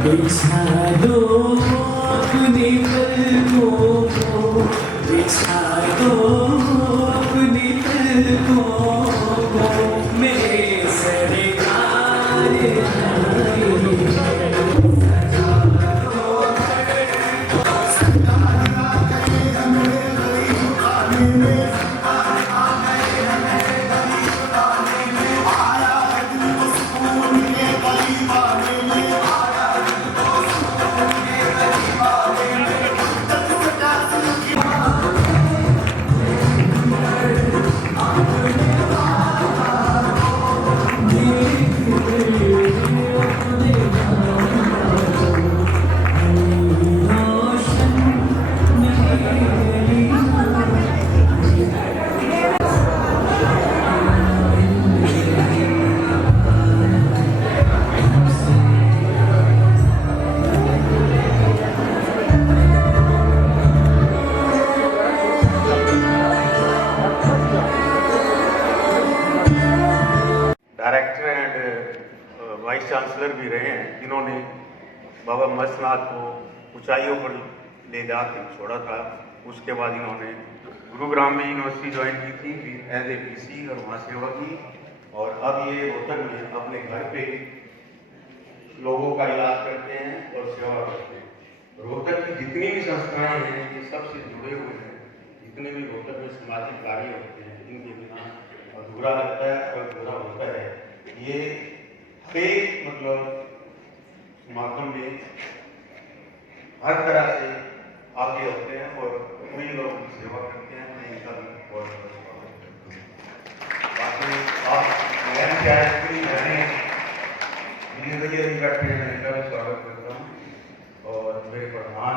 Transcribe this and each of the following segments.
बिछा दो अपनी पलकों को, बिछा दो अपनी पलकों को, मेरे सरकार डायरेक्टर एंड वाइस चांसलर भी रहे हैं, जिन्होंने बाबा महेंद्रनाथ को ऊंचाइयों पर ले जाकर छोड़ा था। उसके बाद इन्होंने गुरुग्राम में यूनिवर्सिटी ज्वाइन की थी एज ए पीसी और वहाँ सेवा की, और अब ये रोहतक में अपने घर पे लोगों का इलाज करते हैं और सेवा करते हैं। रोहतक की जितनी भी संस्थाएं हैं ये सबसे जुड़े हुए हैं। जितने भी रोहतक में सामाजिक कार्य होते हैं इनके बिना अधूरा लगता है और अधूरा होता है। ये हर एक समागम में हर तरह से आगे होते हैं और कई लोग सेवा करते हैं। मैं इनका भी बहुत बहुत स्वागत करता हूँ। बाकी आप जरिए भी बैठे हैं, इनका भी स्वागत करता हूँ। और मेरे प्रधान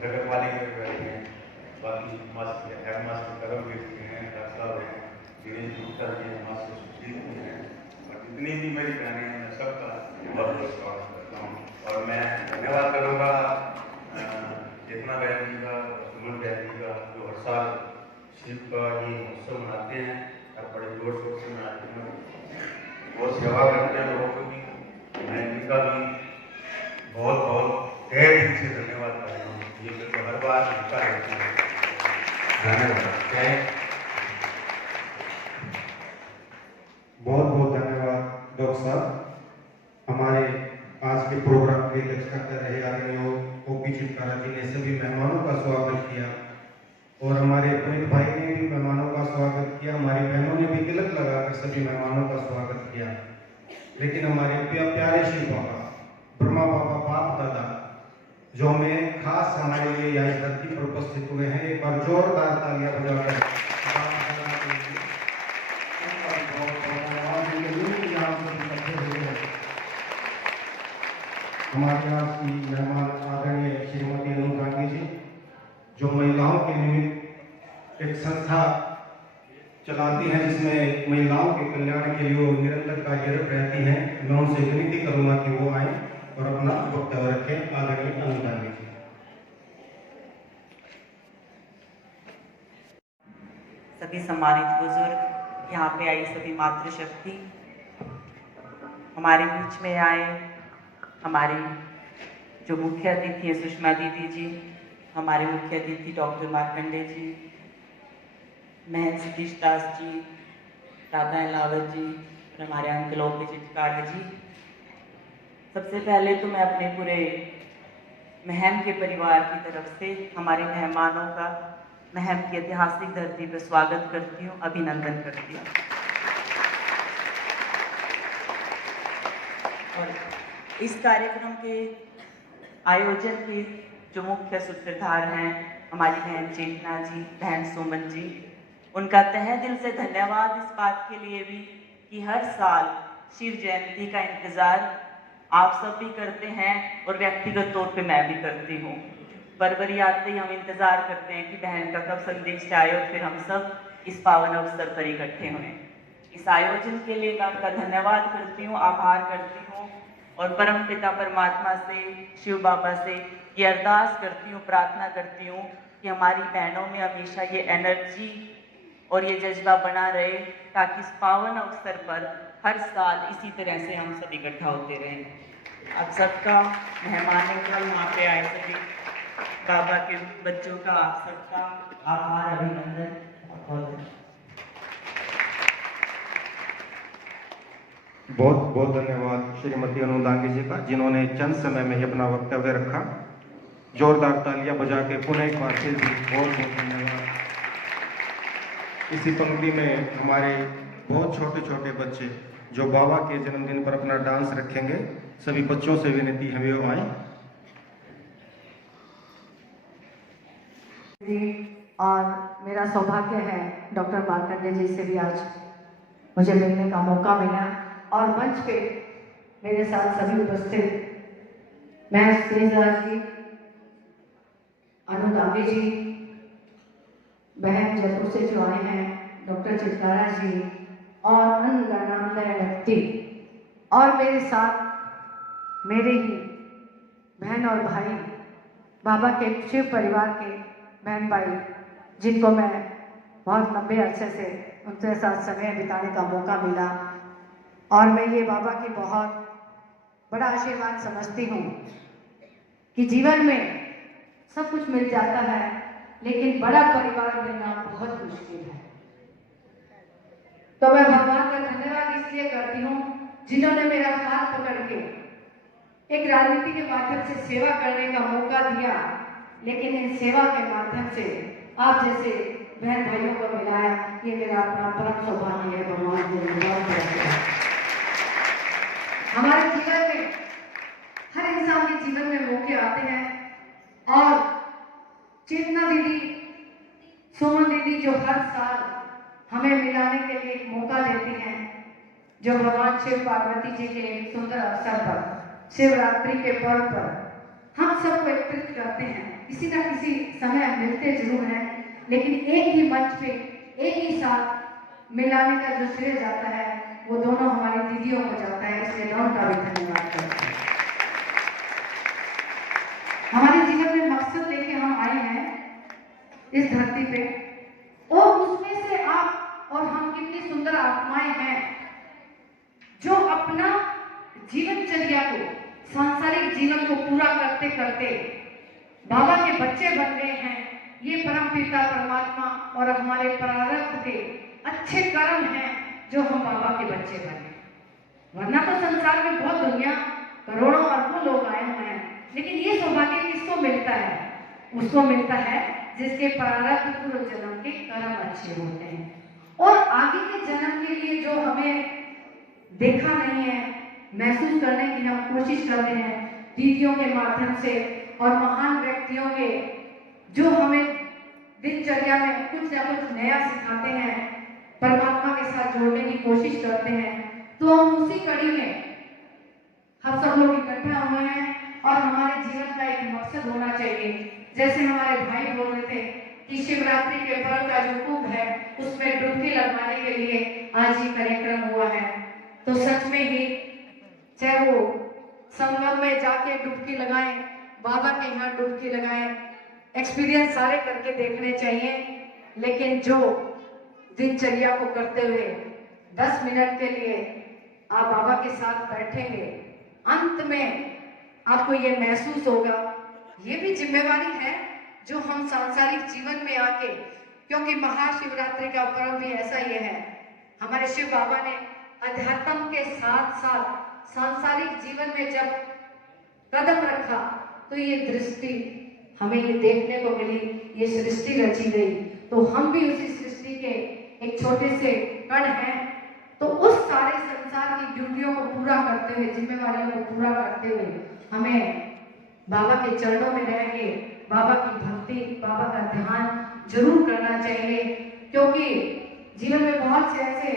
नगर पालिका के बैठे हैं, बाकी हेड मास्टर करमवीर जी हैं, डॉक्टर साहब हैं, दिनेश गुप्ता जी हैं, मास्टर सुशील जी हैं, और जितनी भी मेरी बहनें हैं मैं सबका बहुत बहुत स्वागत करता हूँ। और मैं धन्यवाद करूँगा चेतना बहन जी का, सुमन बहन जी का, जो हर साल शिव का ये महोत्सव मनाते हैं और बड़े जोर शोर से मनाते हैं, बहुत सेवा करते हैं लोगों को भी। मैं इनका भी बहुत बहुत तहे दिल से धन्यवाद करता हूँ। ये मेरे को हर बार लिखा रहती है। धन्यवाद। बहुत बहुत धन्यवाद डॉक्टर साहब। हमारे आज के प्रोग्राम की अध्यक्षता कर रहे आदरणीय ओपी चित्कारा जी ने सभी मेहमानों का स्वागत किया, और हमारे पुनीत भाई ने भी मेहमानों का स्वागत किया, हमारी बहनों ने भी तिलक लगाकर सभी मेहमानों का स्वागत किया। लेकिन हमारे प्यारे शिव बाबा, ब्रह्मा बाबा, बाप दादा, जो हमें खास हमारे लिए यहाँ इस धरती पर उपस्थित हुए हैं, एक बार जोरदार तालियां बजाकर हमारे आज की मेहमान आदरणीय श्रीमती अनु गांधी जी, जो महिलाओं के निमित्त एक संस्था चलाती हैं जिसमें महिलाओं के कल्याण के लिए वो निरंतर कार्यरत रहती हैं। मैं उनसे विनती करूंगा कि वो आए और अपना वक्तव्य रखें। आदरणीय अनु गांधी जी। सभी सम्मानित बुजुर्ग, यहाँ पे आई सभी मातृशक्ति, हमारे बीच में आए हमारी जो मुख्य अतिथि है सुषमा दीदी जी, हमारे मुख्य अतिथि डॉक्टर मार्कंडे जी, महन सतीश दास जी, राधा लावत जी, और हमारे अंकल ओपी चित्कारा जी। सबसे पहले तो मैं अपने पूरे महन के परिवार की तरफ से हमारे मेहमानों का महम की ऐतिहासिक धरती पर स्वागत करती हूँ, अभिनंदन करती हूँ। और इस कार्यक्रम के आयोजन के जो मुख्य सूत्रधार हैं हमारी बहन चेतना जी, बहन सुमन जी, उनका तहे दिल से धन्यवाद इस बात के लिए भी कि हर साल शिव जयंती का इंतज़ार आप सब भी करते हैं और व्यक्तिगत तौर पे मैं भी करती हूँ। फरवरी आते ही हम इंतज़ार करते हैं कि बहन का कब संदेश आए और फिर हम सब इस पावन अवसर पर इकट्ठे हुए। इस आयोजन के लिए मैं आपका धन्यवाद करती हूँ, आभार करती हूँ और परम पिता परमात्मा से, शिव बाबा से ये अरदास करती हूँ, प्रार्थना करती हूँ कि हमारी बहनों में हमेशा ये एनर्जी और ये जज्बा बना रहे ताकि इस पावन अवसर पर हर साल इसी तरह से हम सब इकट्ठा होते रहें। आप सबका, मेहमानों का, यहाँ पे आए सभी बाबा के बच्चों का, आप सबका आभार, अभिनंदन। बहुत बहुत धन्यवाद श्रीमती अनु दांगी जी का, जिन्होंने चंद समय में ही अपना वक्तव्य रखा। जोरदार तालियां बजा के पुनः एक बार फिर भी बहुत बहुत धन्यवाद। इसी पंक्ति में हमारे बहुत छोटे छोटे बच्चे जो बाबा के जन्मदिन पर अपना डांस रखेंगे, सभी बच्चों से विनती है वो आए। और मेरा सौभाग्य है डॉक्टर मार्कंडे जी से भी आज मुझे मिलने का मौका मिला और मंच पे मेरे साथ सभी उपस्थित महस केजराज जी, अनु दांगी जी, बहन जयपुर से जो आए हैं डॉक्टर चित्कारा जी और अनगणनामय व्यक्ति, और मेरे साथ मेरे ही बहन और भाई बाबा के शिव परिवार के बहन भाई, जिनको मैं बहुत लंबे अरसे से उनके साथ समय बिताने का मौका मिला, और मैं ये बाबा की बहुत बड़ा आशीर्वाद समझती हूँ कि जीवन में सब कुछ मिल जाता है लेकिन बड़ा परिवार मिलना बहुत मुश्किल है। तो मैं भगवान का धन्यवाद इसलिए करती हूँ जिन्होंने मेरा हाथ पकड़ के एक राजनीति के माध्यम से सेवा करने का मौका दिया, लेकिन इन सेवा के माध्यम से आप जैसे बहन भाइयों को मिलाया, ये मेरा अपना परम सौभाग्य है। भगवान के धन्यवाद। हमारे जीवन में, हर इंसान के जीवन में मौके आते हैं और चेतना दीदी, सुमन दीदी जो हर साल हमें मिलाने के लिए एक मौका देती हैं, जो भगवान शिव पार्वती जी के सुंदर अवसर पर शिवरात्रि के पर्व पर हम सबको एकत्रित करते हैं। किसी न किसी समय मिलते जरूर हैं, लेकिन एक ही मंच पे एक ही साथ मिलाने का जो श्रेय जाता है वो दोनों हमारी दीदियों को जाता है, इसलिए दोनों का भी धन्यवाद करते हैं। हमारे जीवन में मकसद लेके हम आए हैं इस धरती पे, और उसमें से आप और हम कितनी सुंदर आत्माएं हैं जो अपना जीवनचर्या को, सांसारिक जीवन को पूरा करते करते बाबा के बच्चे बन गए हैं। ये परम पिता परमात्मा और हमारे प्रारब्ध के अच्छे कर्म हैं जो हम बाबा के बच्चे बने। वरना तो संसार में बहुत दुनिया, करोड़ों अरबों लोग आए हुए हैं, लेकिन ये सौभाग्य किसको मिलता है? उसको मिलता है जिसके प्रारब्ध पूर्व जन्म के कर्म अच्छे होते हैं। और आगे के जन्म के लिए जो हमें देखा नहीं है, महसूस करने की हम कोशिश करते हैं दीदियों के माध्यम से और महान व्यक्तियों के जो हमें दिनचर्या में कुछ ना कुछ नया सिखाते हैं, परमात्मा के साथ जोड़ने की कोशिश करते हैं। तो हम उसी कड़ी में हम सब लोग इकट्ठा हुए हैं और हमारे जीवन का एक मकसद होना चाहिए। जैसे हमारे भाई बोल रहे थे कि शिवरात्रि के पर्व का जो कुंभ है उसमें डुबकी लगवाने के लिए आज ही कार्यक्रम हुआ है। तो सच में ही चाहे वो संगम में जाके डुबकी लगाएं, बाबा के यहाँ डुबकी लगाएं, एक्सपीरियंस सारे करके देखने चाहिए। लेकिन जो दिनचर्या को करते हुए 10 मिनट के लिए आप बाबा के साथ बैठेंगे, अंत में आपको ये महसूस होगा, ये भी जिम्मेवारी है जो हम सांसारिक जीवन में आके, क्योंकि महाशिवरात्रि का पर्व भी ऐसा ही है। हमारे शिव बाबा ने अध्यात्म के साथ साथ सांसारिक जीवन में जब कदम रखा तो ये दृष्टि हमें ये देखने को मिली, ये सृष्टि रची गई, तो हम भी उसी सृष्टि के एक छोटे से कण हैं। तो उस सारे संसार की ड्यूटियों को पूरा करते हुए, जिम्मेवारियों को पूरा करते हुए हमें बाबा के चरणों में रह के बाबा की भक्ति, बाबा का ध्यान जरूर करना चाहिए, क्योंकि जीवन में बहुत से ऐसे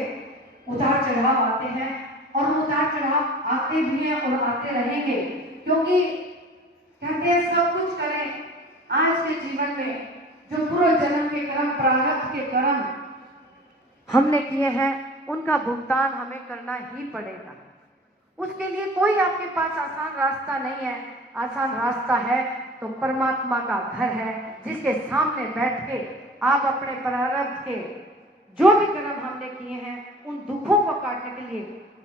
उतार चढ़ाव आते हैं और उतार चढ़ाव आते भी हैं और आते रहेंगे, क्योंकि कहते हैं सब कुछ करें आज के जीवन में जो पूर्व जन्म के कर्म, प्रारब्ध के कर्म हमने किए हैं, उनका भुगतान हमें करना ही पड़ेगा। उसके लिए कोई आपके पास आसान रास्ता नहीं है। आसान रास्ता है तो परमात्मा का घर है, जिसके सामने बैठ के आप अपने प्रारब्ध के जो भी कर्म हमने किए हैं उन दुखों को काटने के लिए,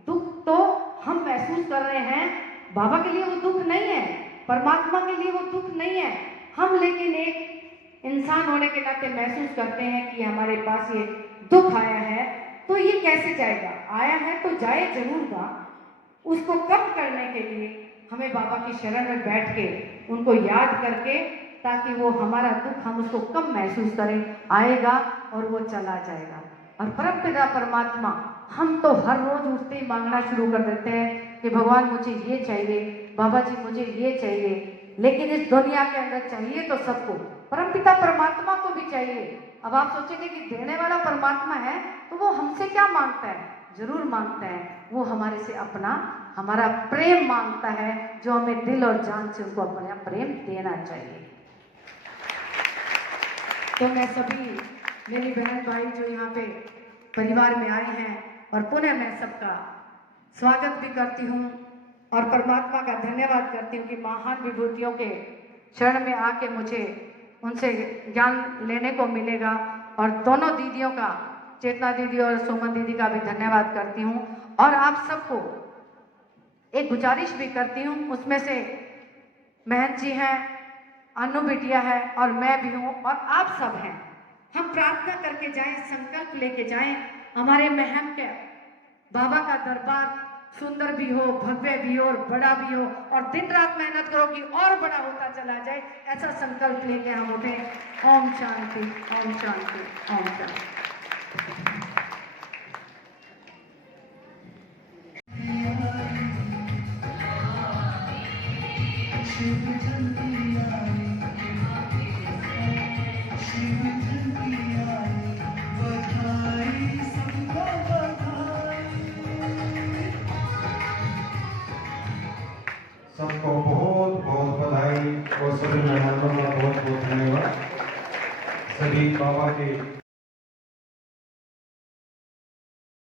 दुख तो हम महसूस कर रहे हैं, बाबा के लिए वो दुख नहीं है, परमात्मा के लिए वो दुख नहीं है। हम लेकिन एक इंसान होने के नाते महसूस करते हैं कि हमारे पास ये दुख आया है, तो ये कैसे जाएगा? आया है तो जाए जरूर। उसको कम करने के लिए हमें बाबा की शरण में बैठ के उनको याद करके, ताकि वो हमारा दुख हम उसको कम महसूस करें, आएगा और वो चला जाएगा। और परमपिता परमात्मा, हम तो हर रोज उठते ही मांगना शुरू कर देते हैं कि भगवान मुझे ये चाहिए, बाबा जी मुझे ये चाहिए, लेकिन इस दुनिया के अंदर चाहिए तो सबको, परमपिता परमात्मा को भी चाहिए। अब आप सोचेंगे कि देने वाला परमात्मा है तो वो हमसे क्या मांगता है? जरूर मांगता है, वो हमारे से अपना, हमारा प्रेम मांगता है, जो हमें दिल और जान से उनको अपना प्रेम देना चाहिए। तो मैं सभी मेरी बहन भाई जो यहाँ पे परिवार में आए हैं, और पुनः मैं सबका स्वागत भी करती हूँ और परमात्मा का धन्यवाद करती हूँ कि महान विभूतियों के शरण में आके मुझे उनसे ज्ञान लेने को मिलेगा। और दोनों दीदियों का, चेतना दीदी और सुमन दीदी का भी धन्यवाद करती हूँ। और आप सबको एक गुजारिश भी करती हूँ, उसमें से महंत जी हैं, अनु बिटिया है और मैं भी हूँ और आप सब हैं। हम प्रार्थना करके जाएं, संकल्प लेके जाएं, हमारे महम के बाबा का दरबार सुंदर भी हो, भव्य भी हो और बड़ा भी हो, और दिन रात मेहनत करो कि और बड़ा होता चला जाए, ऐसा संकल्प लेके हम उठे। ओम शांति, ओम शांति, ओम शांति। सबको बहुत बहुत बधाई और सभी मेहमानों का बहुत बहुत धन्यवाद। सभी बाबा के